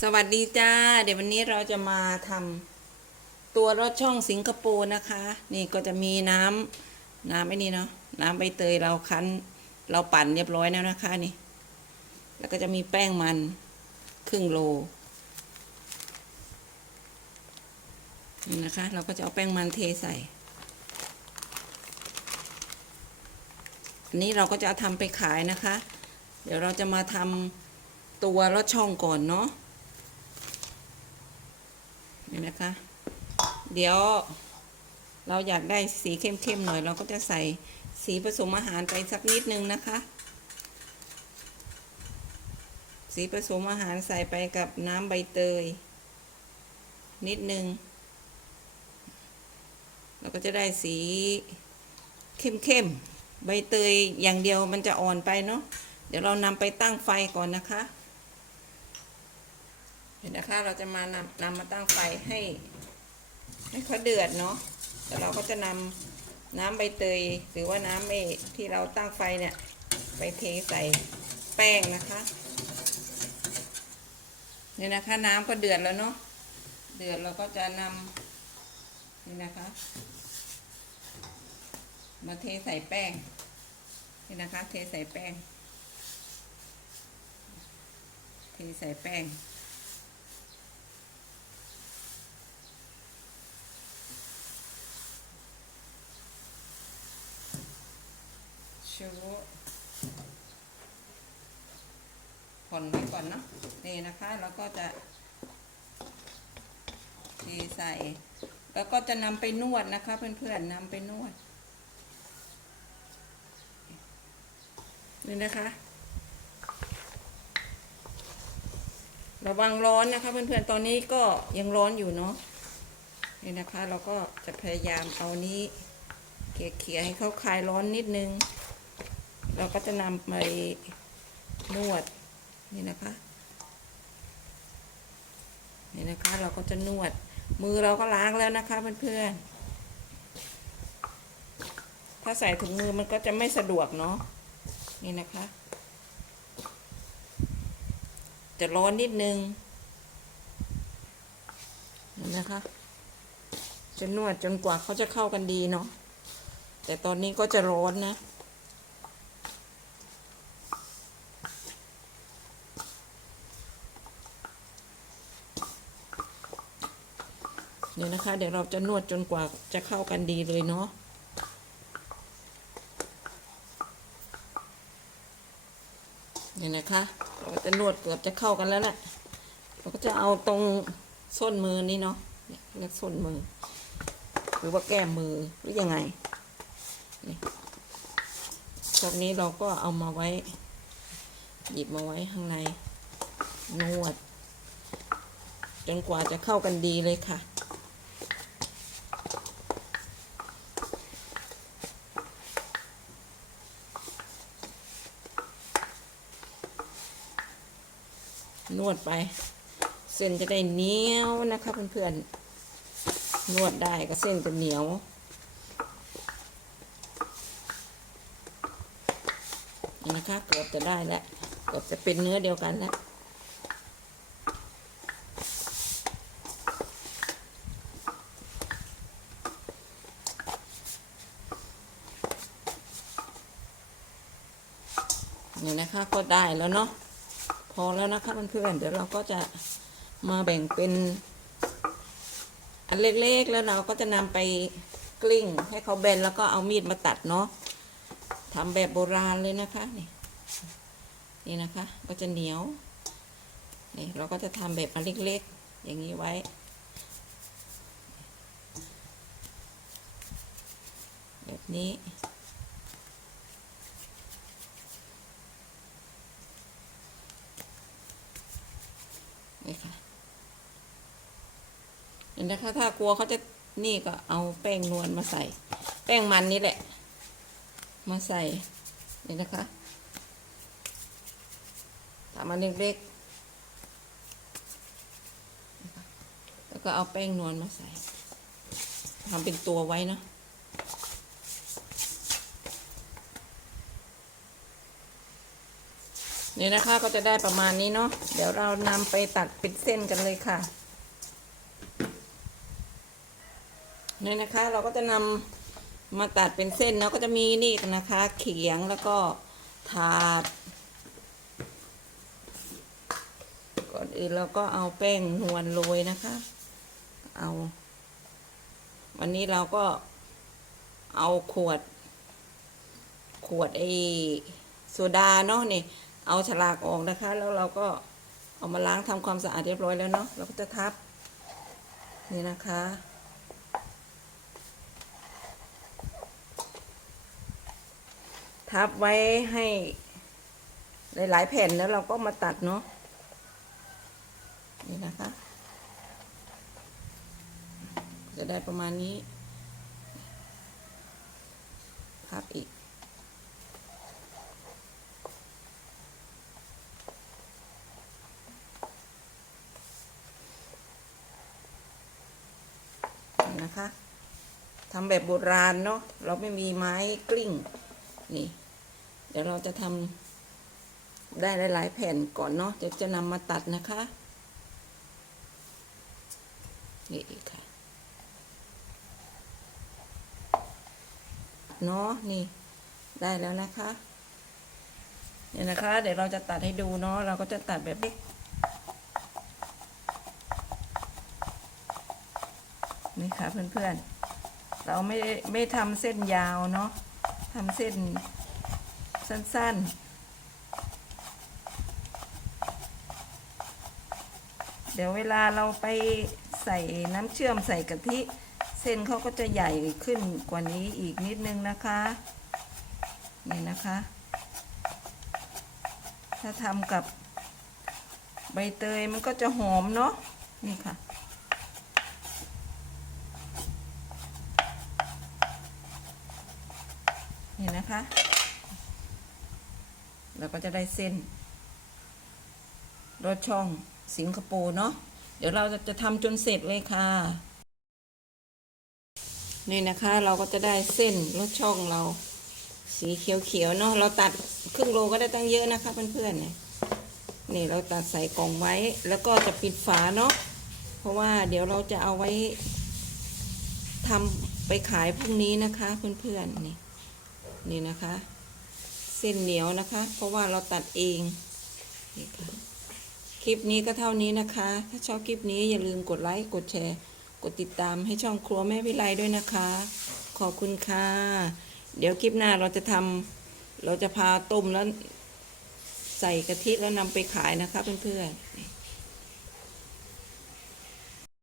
สวัสดีจ้า เดี๋ยววันนี้เราจะมาทำตัวรสช่องสิงคโปร์นะคะ นี่ก็จะมีน้ำน้ำไอ้นี่เนาะน้ำใบเตยเราคั้น เราปั่นเรียบร้อยแล้วนะคะนี่ แล้วก็จะมีแป้งมันครึ่งโลนี่นะคะ เราก็จะเอาแป้งมันเทใส่ อันนี้เราก็จะทำไปขายนะคะ เดี๋ยวเราจะมาทำตัวรสช่องก่อนเนาะ นี่นะคะ เดี๋ยวเราอยากได้สีเข้มๆหน่อย เราก็จะใส่สีผสมอาหารไปสักนิดนึงนะคะ สีผสมอาหารใส่ไปกับน้ำใบเตย นิดนึง เราก็จะได้สีเข้มๆใบเตยอย่างเดียวมันจะอ่อนไปเนาะเดี๋ยวเรานำไปตั้งไฟก่อนนะคะ เห็นนะคะ เราจะมานำนำมาตั้งไฟให้ให้เขาเดือดเนาะแล้วเราก็จะนำน้ำใบเตย หรือว่าน้ำไอ้ที่เราตั้งไฟเนี่ยไปเทใส่แป้งนะคะนี่นะคะน้ำก็เดือดแล้วเนาะเดือดเราก็จะนำนี่นะคะ มาเทใส่แป้งนี่นะคะ เทใส่แป้ง เทใส่แป้ง ชูผ่อนไว้ก่อนเนาะนี่นะคะแล้วก็จะเทใส่ แล้วก็จะนำไปนวดนะคะ เพื่อนๆนำไปนวดนี่นะคะ ระวังร้อนนะคะ เพื่อนๆตอนนี้ก็ยังร้อนอยู่เนาะนี่นะคะ เราก็จะพยายามเอานี้เขี่ยๆให้เขาคลายร้อนนิดนึง เราก็จะนำไปนวดนี่นะคะ นี่นะคะ เราก็จะนวด มือเราก็ล้างแล้วนะคะเพื่อนๆถ้าใส่ถุงมือมันก็จะไม่สะดวกเนาะนี่นะคะ จะร้อนนิดนึงเห็นนะคะจะนวดจนกว่าเขาจะเข้ากันดีเนาะแต่ตอนนี้ก็จะร้อนนะ เดี๋ยวนะคะ เดี๋ยวเราจะนวดจนกว่าจะเข้ากันดีเลยเนาะเนี่ยนะคะ เราจะนวดเกือบจะเข้ากันแล้วแหละเราก็จะเอาตรงส้นมือนี่เนาะเนี่ยเรียกส้นมือ หรือว่าแก้มมือหรือยังไงนี่พวกนี้เราก็เอามาไว้ หยิบมาไว้ข้างในนวด จนกว่าจะเข้ากันดีเลยค่ะ นวดไป เส้นจะได้เหนียวนะคะเพื่อนๆนวดได้ก็เส้นจะเหนียวนี่นะคะเกือบจะได้แล้วเกือบจะเป็นเนื้อเดียวกันแล้วนี่นะคะก็ได้แล้วเนาะ พอแล้วนะคะเพื่อนๆเดี๋ยวเราก็จะมาแบ่งเป็น อันเล็กๆแล้วเราก็จะนำไปกลิ้ง ให้เขาแบนแล้วก็เอามีดมาตัดเนาะทำแบบโบราณเลยนะคะนี่นี่นะคะก็จะเหนียวนี่เราก็จะทำแบบอันเล็กๆ อย่างนี้ไว้แบบนี้ นี่ค่ะเห็นนะคะ ถ้ากลัวเขาจะนี่ก็เอาแป้งนวลมาใส่ แป้งมันนี่แหละ มาใส่ นี่นะคะทำมันเล็กๆแล้วก็เอาแป้งนวลมาใส่ทำเป็นตัวไว้เนะ นนี่นะคะก็จะได้ประมาณนี้เนาะเดี๋ยวเรานำไปตัดเป็นเส้นกันเลยค่ะนี่นะคะเราก็จะนำมาตัดเป็นเส้นเนาะก็จะมีนี่นะคะ เขียงแล้วก็ถาด ก่อนอื่นเราก็เอาแป้งนวลโรยนะคะ เอา วันนี้เราก็เอาขวด ขวดไอโซดาเนาะนี่ เอาฉลากออกนะคะ แล้วเราก็เอามาล้างทำความสะอาดเรียบร้อยแล้วเนาะเราก็จะทับ นี่นะคะ ทับไว้ให้หลายๆแผ่นแล้วเราก็มาตัดเนาะนี่นะคะ จะได้ประมาณนี้พับอีก นะคะทำแบบโบราณเนาะเราไม่มีไม้กลิ้งนี่ เดี๋ยวเราจะทำได้หลาย ๆ แผ่นก่อนเนาะเดี๋ยวจะนำมาตัดนะคะนี่ค่ะเนาะนี่ได้แล้วนะคะเนี่ยนะคะ เดี๋ยวเราจะตัดให้ดูเนาะเราก็จะตัดแบบ นี่ค่ะเพื่อนๆ เราไม่ไม่ทำเส้นยาวเนาะทำเส้นสั้นๆ เดี๋ยวเวลาเราไปใส่น้ำเชื่อมใส่กะทิ เส้นเขาก็จะใหญ่ขึ้นกว่านี้อีกนิดนึงนะคะ นี่นะคะ ถ้าทำกับใบเตยมันก็จะหอมเนาะนี่ค่ะ เห็ นะคะ เราก็จะได้เส้นรถช่องสิงคโปร์เนาะเดี๋ยวเราจะจะทำจนเสร็จเลยค่ะ นี่นะคะเราก็จะได้เส้นรถช่องเรา สีเขียวๆเนาะเราตัดครึ่งโลก็ได้ตั้งเยอะนะคะเพื่อนๆเนี่ยนี่เราตัดใส่กล่องไว้แล้วก็จะปิดฝาเนาะเพราะว่าเดี๋ยวเราจะเอาไว้ทำไปขายพรุ่งนี้นะคะเพื่อนๆนี่ นี่นะคะ เส้นเหนียวนะคะ เพราะว่าเราตัดเองนี่ค่ะคลิปนี้ก็เท่านี้นะคะ ถ้าชอบคลิปนี้อย่าลืมกดไลค์กดแชร์ กดติดตามให้ช่องครัวแม่พิไลด้วยนะคะ ขอบคุณค่ะ เดี๋ยวคลิปหน้าเราจะทำเราจะพาต้มแล้วใส่กะทิแล้วนำไปขายนะคะเพื่อนๆ